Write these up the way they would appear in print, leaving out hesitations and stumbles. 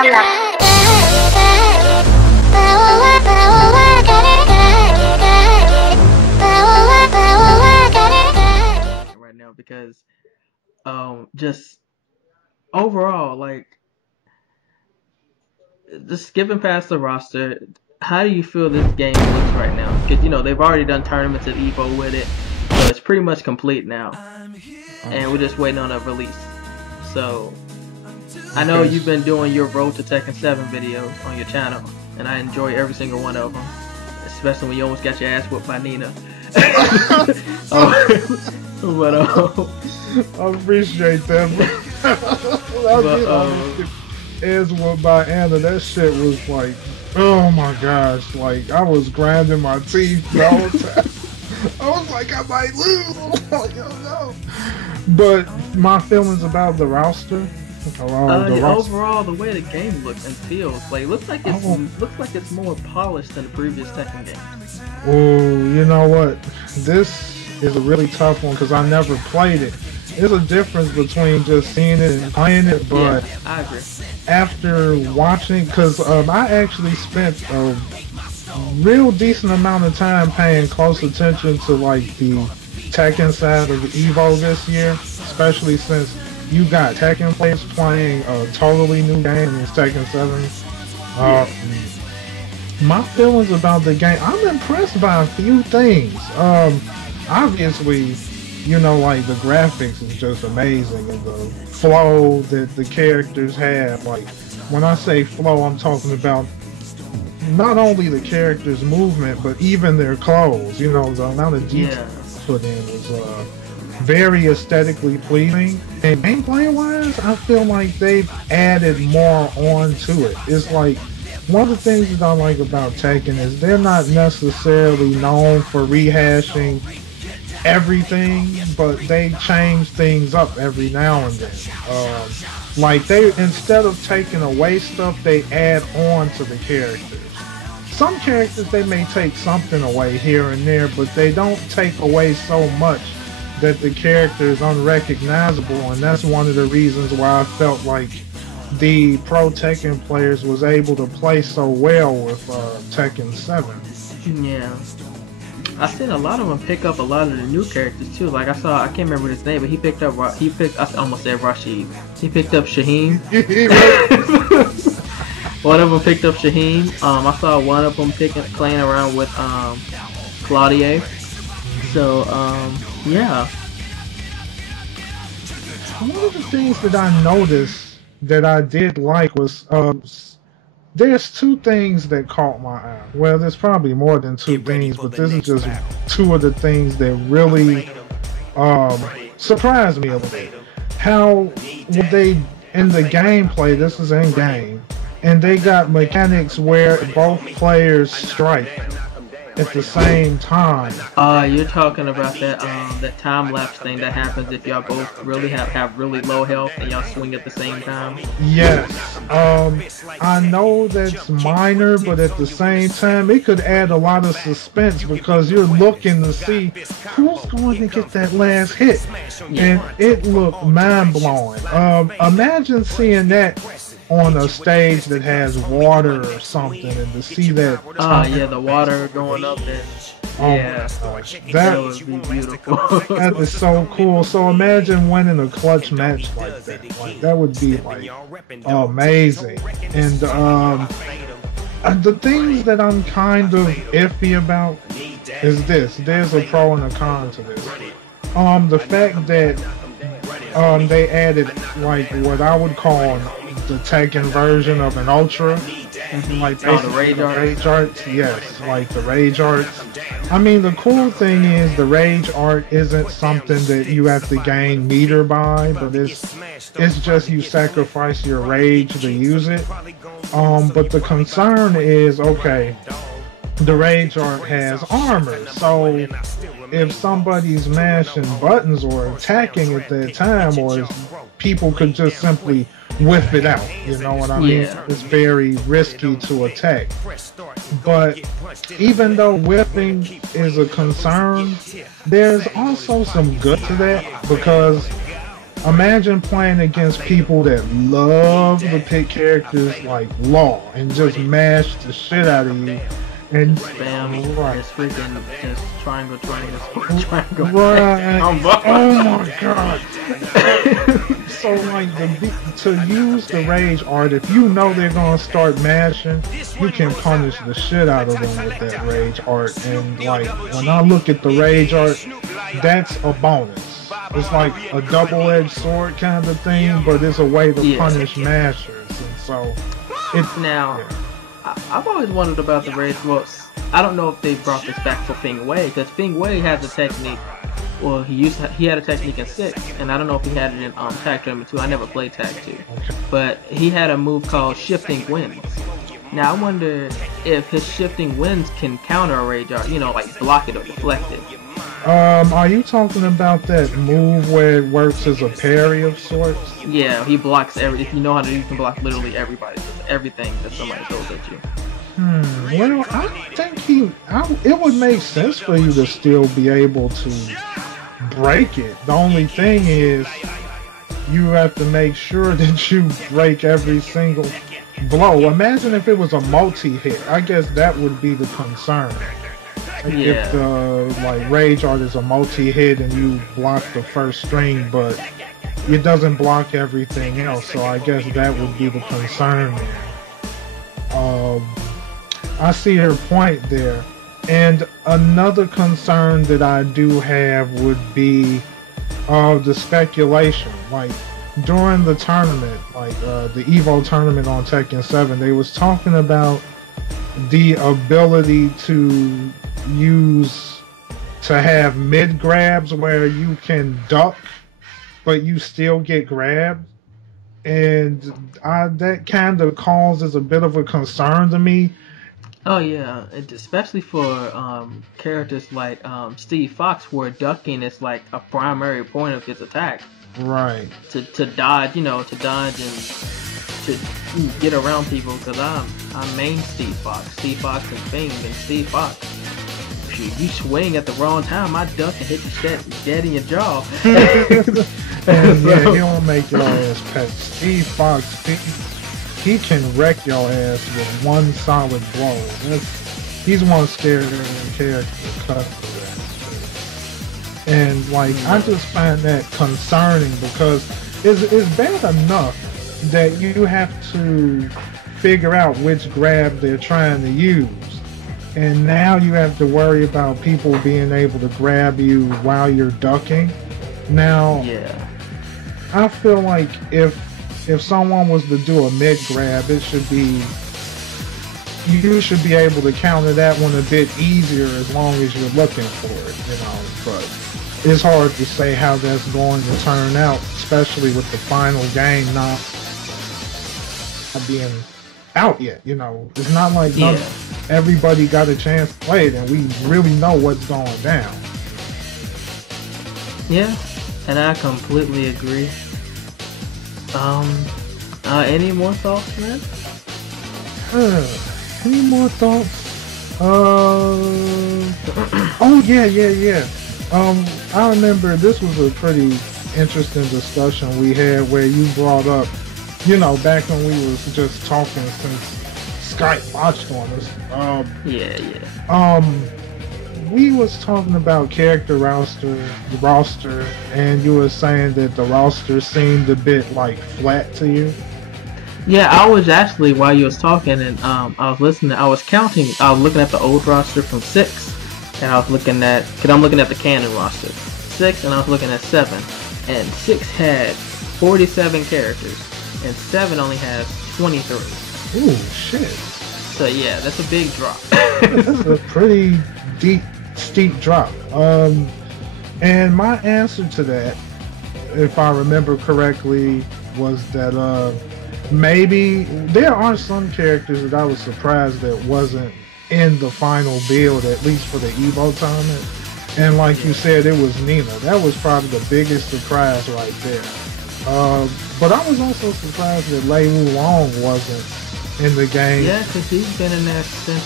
right now because just overall, like, just skipping past the roster, how do you feel this game looks right now? Because, you know, they've already done tournaments at Evo with it, so it's pretty much complete now. And we're just waiting on a release. So, I know you've been doing your Road to Tekken 7 videos on your channel, and I enjoy every single one of them. Especially when you almost got your ass whooped by Nina. But I appreciate that. Ass whooped by Anna. That shit was like, oh my gosh! Like, I was grinding my teeth the whole time. I was like, I might lose. I'm like, oh no. But my feelings about the roster. Overall, the way the game looks and feels, like, looks like it's more polished than the previous Tekken game. Oh, you know what? This is a really tough one because I never played it. There's a difference between just seeing it and playing it, but yeah, I agree. After watching, because I actually spent a real decent amount of time paying close attention to like the Tekken side of the Evo this year, especially since you got Tekken players playing a totally new game. It's Tekken 7. My feelings about the game, I'm impressed by a few things. Obviously, you know, like, the graphics is just amazing, and the flow that the characters have. Like, when I say flow, I'm talking about not only the characters' movement, but even their clothes. You know, the amount of detail put in was very aesthetically pleasing. And gameplay-wise, I feel like they've added more onto it. It's like, one of the things that I like about Tekken is they're not necessarily known for rehashing everything, but they change things up every now and then. Like, they, instead of taking away stuff, they add on to the characters. Some characters, they may take something away here and there, but they don't take away so much that the character is unrecognizable, and that's one of the reasons why I felt like the pro Tekken players was able to play so well with Tekken 7. Yeah. I've seen a lot of them pick up a lot of the new characters too. Like, I can't remember his name, but I almost said Rashid. He picked up Shaheen. One of them picked up Shaheen. I saw one of them playing around with Claudia. So, yeah. One of the things that I noticed that I did like was, there's two things that caught my eye. Well, there's probably more than two things, but this is just two of the things that really surprised me a little bit. How they, in the gameplay, this is in game, and they got mechanics where both players strike at the same time. You're talking about that time lapse thing that happens if y'all both really have really low health and y'all swing at the same time. Yes. I know that's minor, but at the same time, it could add a lot of suspense because you're looking to see who's going to get that last hit, and it looked mind-blowing. Imagine seeing that on a stage that has water or something, and to see that. Yeah, the water going up and. Yeah, that would be beautiful. That is so cool. So imagine winning a clutch match like that. Like, that would be like amazing. And the things that I'm kind of iffy about is this. There's a pro and a con to this. The fact that they added like what I would call the Tekken version of an Ultra. Like the rage arts, yes, like the rage arts. I mean, the cool thing is the rage art isn't something that you have to gain meter by, but it's just you sacrifice your rage to use it. But the concern is, okay, the rage art has armor, so if somebody's mashing buttons or attacking at that time, or people could just simply whiff it out, you know what I mean? Yeah. It's very risky to attack. But even though whiffing is a concern, there's also some good to that, because imagine playing against people that love to pick characters like Law and just mash the shit out of you. And spam, right. just freaking, just triangle, triangle. Right. Oh my god. So like to use the rage art, if you know they're gonna start mashing, you can punish the shit out of them with that rage art. And like when I look at the rage art, that's a bonus. It's like a double-edged sword kind of thing, but it's a way to punish mashers. And so it's now. Yeah. I've always wondered about the rage. Well, I don't know if they brought this back for Feng Wei, because Feng Wei has a technique. Well, he had a technique in 6, and I don't know if he had it in Tag Tournament 2. I never played Tag 2, but he had a move called Shifting Winds. Now I wonder if his Shifting Winds can counter a rage art, like block it or deflect it. Are you talking about that move where it works as a parry of sorts? Yeah, he blocks if you know how to, you can block literally everything that somebody throws at you. Well, I think it would make sense for you to still be able to break it. The only thing is, you have to make sure that you break every single blow. Imagine if it was a multi-hit. I guess that would be the concern. Yeah. If the rage art is a multi-hit and you block the first string, but it doesn't block everything else, so I guess that would be the concern there. I see your point there. And another concern that I do have would be the speculation. Like during the tournament, the Evo tournament on Tekken 7, they was talking about the ability to have mid grabs where you can duck but you still get grabbed, and that kind of causes a bit of a concern to me. Oh yeah, especially for characters like Steve Fox, where ducking is like a primary point of his attack. Right. To dodge, to dodge and to get around people, because I'm main Steve Fox and Feng, and Steve Fox. You swing at the wrong time, I duck and hit you dead in your jaw. And yeah, he'll make your ass pet. Steve Fox, he can wreck your ass with one solid blow. He's one scary character to cut through. And I just find that concerning, because it's bad enough that you have to figure out which grab they're trying to use. And now you have to worry about people being able to grab you while you're ducking. Now, yeah. I feel like if someone was to do a mid grab, you should be able to counter that one a bit easier as long as you're looking for it, But it's hard to say how that's going to turn out, especially with the final game not being out yet. It's not like everybody got a chance to play it, and we really know what's going down. Yeah, and I completely agree. Any more thoughts, man? Any more thoughts? Oh yeah. I remember this was a pretty interesting discussion we had where you brought up, back when we was just talking since Skype watched on us. We was talking about character roster, and you were saying that the roster seemed a bit flat to you. Yeah, I was actually, while you was talking, and I was listening, I was looking at the old roster from 6, and I was looking at, because I'm looking at the canon roster, 6, and I was looking at 7, and 6 had 47 characters, and 7 only has 23. Ooh, shit. So yeah, that's a big drop. That's a pretty steep drop. And my answer to that, if I remember correctly, was that maybe there are some characters that I was surprised that wasn't in the final build, at least for the Evo tournament. And like you said, it was Nina. That was probably the biggest surprise right there. But I was also surprised that Lei Wulong wasn't in the game. Yeah, because he's been in there since,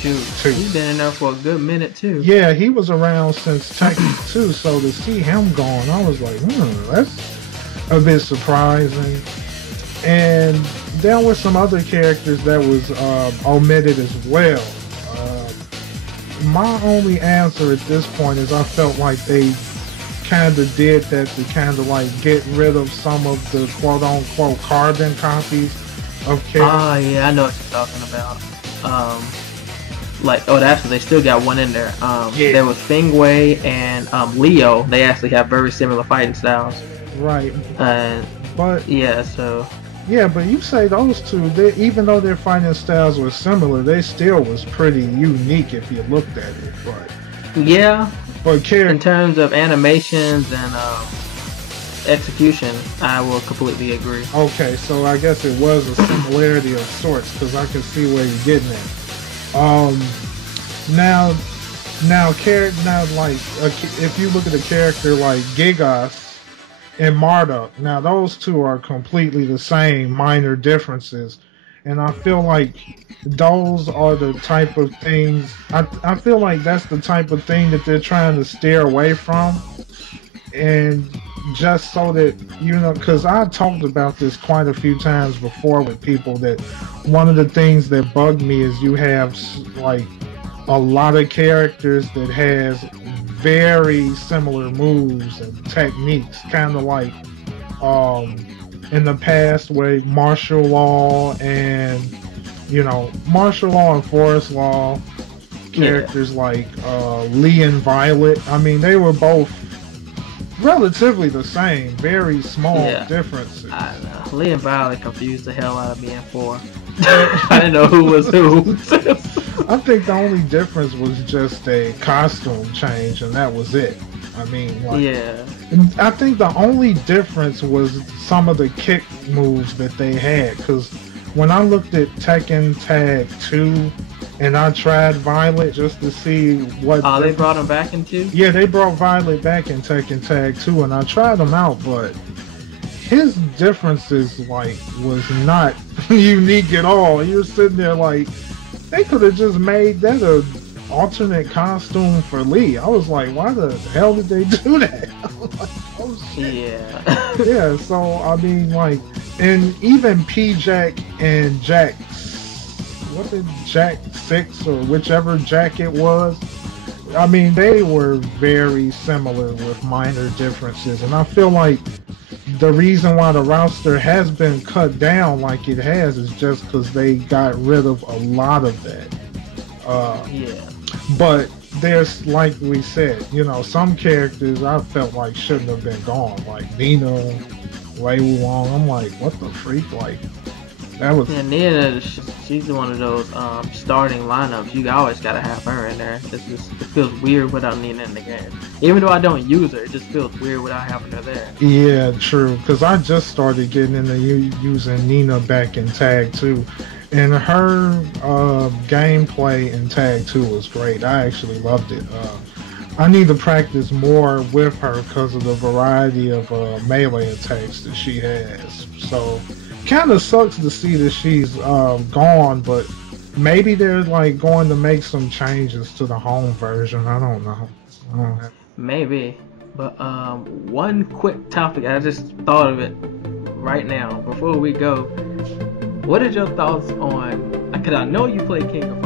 he's been in there for a good minute too. Yeah, he was around since Tekken 2, so to see him gone, I was like, a bit surprising. And there were some other characters that was omitted as well. My only answer at this point is I felt like they kind of did that to kind of like get rid of some of the quote-unquote carbon copies of characters. Oh, yeah, I know what you're talking about. Actually, they still got one in there. Yeah. There was Fengwei and Leo. They actually have very similar fighting styles. Right. But yeah, so. Yeah, but you say those two, even though their fighting styles were similar, they still was pretty unique if you looked at it. But yeah. But in terms of animations and execution, I will completely agree. Okay, so I guess it was a similarity of sorts because I can see where you're getting at. If you look at a character like Gigas and Marduk, now those two are completely the same, minor differences, and I feel like those are the type of things. I feel like that's the type of thing that they're trying to steer away from, and just so that because I talked about this quite a few times before with people, that one of the things that bugged me is you have like a lot of characters that has very similar moves and techniques, kind of like in the past way martial law and forest law characters like Lee and Violet. I mean, they were both relatively the same, very small differences. I don't know. Lee and Violet confused the hell out of me in 4. I didn't know who was who. I think the only difference was just a costume change, and that was it. I mean, I think the only difference was some of the kick moves that they had, because when I looked at Tekken Tag 2 and I tried Violet just to see what... Oh, they brought him back in 2? Yeah, they brought Violet back in Tekken Tag 2, and I tried him out, but his differences, was not unique at all. He was sitting there they could have just made that a alternate costume for Lee. I was like, why the hell did they do that? I was like, oh shit. Yeah. Yeah, so, I mean, and even P-Jack and Jack... What did Jack 6 or whichever Jack it was? I mean, they were very similar with minor differences, and I feel like the reason why the roster has been cut down like it has is just because they got rid of a lot of that. But there's, like we said, some characters I felt like shouldn't have been gone, like Nina, Wei Wong. I'm like, what the freak? That was... Yeah, Nina, she's one of those starting lineups. You always gotta have her in there. It feels weird without Nina in the game. Even though I don't use her, it just feels weird without having her there. Yeah, true. Because I just started getting into using Nina back in Tag 2. And her gameplay in Tag 2 was great. I actually loved it. I need to practice more with her because of the variety of melee attacks that she has. So... kind of sucks to see that she's gone, but maybe they're going to make some changes to the home version. I don't know. Maybe, but one quick topic, I just thought of it right now before we go. What are your thoughts on? Because I know you play King of